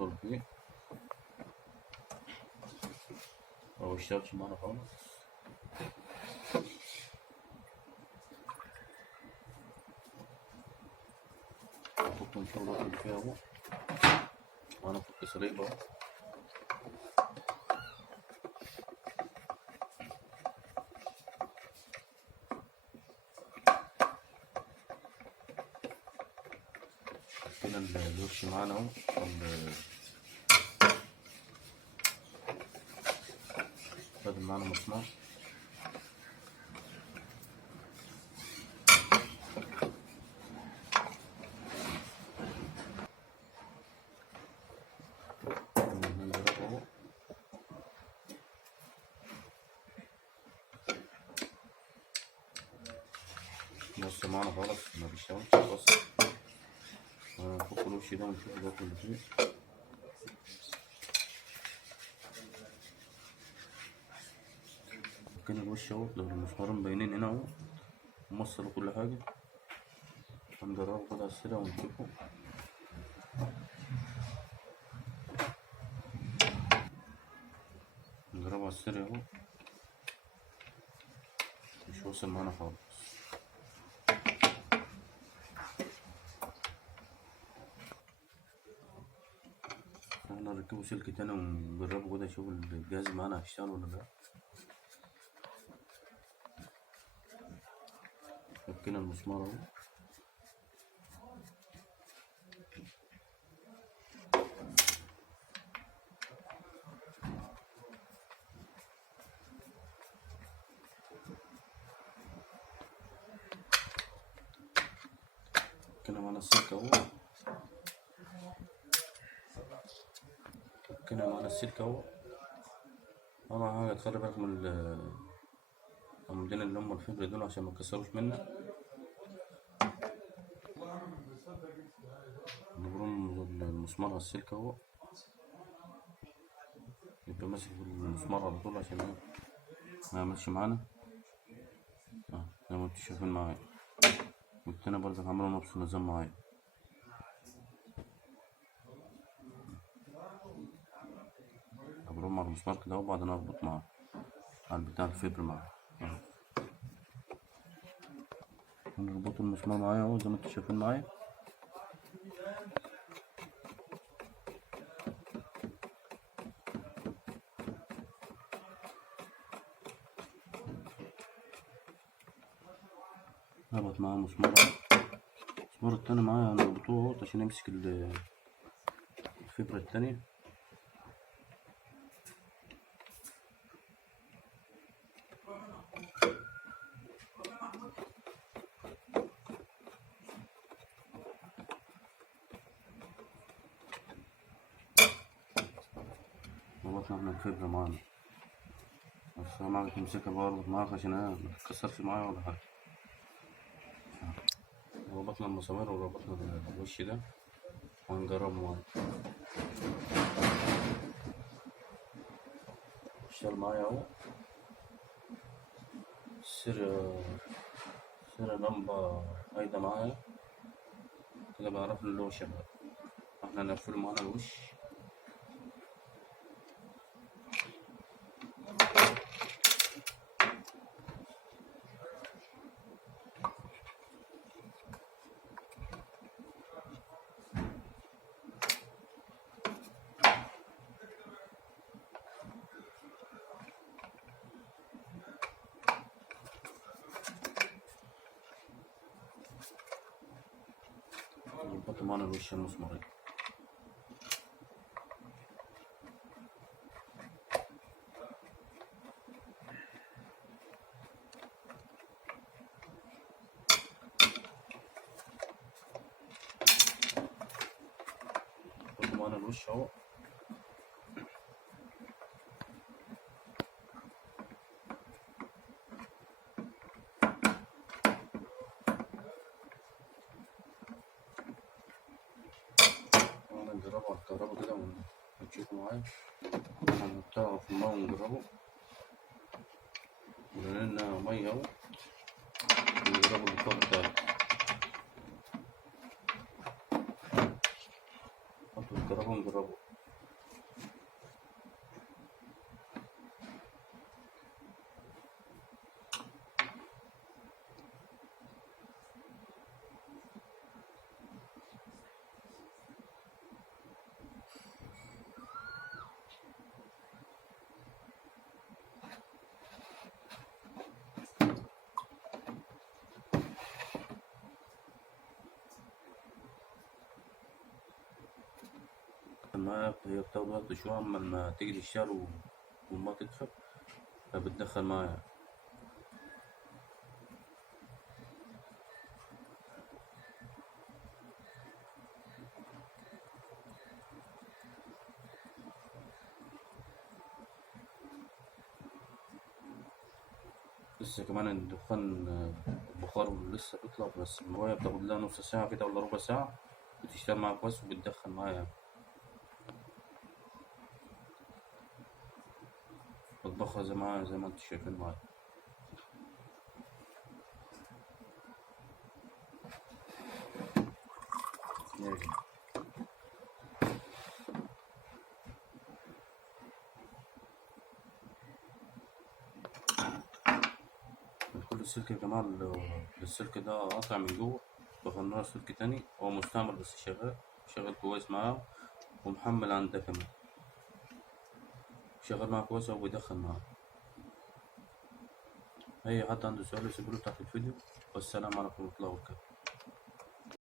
يدخل فيه أو يشتغلش معانا خالص. نحط إن شاء الله اللي فيها أهو، وأنا في التصليح أهو. كده الوش معانا اهو، فاضل معانا مسمار. نضربه اهو. بص معانا خالص ما بيشتغلش. بص نفك الوش ده ونشوف الوقت اللي فيه. كان الوش اهو، لو المسمارين باينين هنا اهو، موصلوا كل حاجة. هنجربه كده على السريع ونشوفه. نجربه على السريع اهو، مش واصل معانا خالص. احنا نركبه سلك تاني ونجربه كده، نشوف الجهاز معانا هيشتغل ولا لا. فكينا المسمار اهو. فكينا معانا السلك اهو. فكينا معانا السلك اهو. اهم حاجة تخلي بالك من العمودين اللي هم الفبر دول عشان ما يكسروش منا. نبرم المسمار على السلك اهو، يبقى ماسك المسمار على طول عشان ما يعملش معانا زي ما انتوا شايفين معايا. والتاني برضه عملوا نفس النظام معايا. أبرم على المسمار كده وبعدين أربط معاه على بتاع الفبر معاه. نربط المسمار معايا اهو زي ما انتوا شايفين معايا. نربط معاه مسمار اهو. المسمار التاني معايا هنربطوه اهو عشان يمسك الفبرة التانية. ربطنا احنا الفبرة معانا، بس أهم حاجة تمسكها برضه معاك عشان متتكسرش معايا ولا حاجة. ربطنا المسامير وربطنا الوش ده وهنجربه معايا. اشتغل معايا اهو. سر لمبة هايدة معايا كده، بعرفنا اللي هو شغال. احنا هنقفله معانا الوش. نظبط معانا الوش المسمارين. نظبط معانا الوش اهو. نجربه على الكهرباء كده ونشوفه معايا. هنحطها في الماء ونجربه، ولنا مية اهو نجربه البخار بتاعه. نحطه في الكهرباء ونجربه. بتدخل معايا، هي بتاخد وقت شوية أما ما تيجي تشتغل والماء تدخل، فبتدخل معايا. لسه كمان الدخان البخار لسه بيطلع، بس المية بتاخد لها نص ساعة كده ولا ربع ساعة، بتشتغل معاك كويس وبتدخل معايا. بطبخها زي ما انتوا شايفين معايا. ماشي. كل السلك يا جماعة السلك ده قاطع من جوه، بغنى سلك تاني هو مستعمل بس شغال كويس معاه، ومحمل عن ده كمان شغال معاه كويس وبيدخل معاه. أي حد عنده سؤال يسيبوله تحت الفيديو، والسلام عليكم ورحمة الله وبركاته.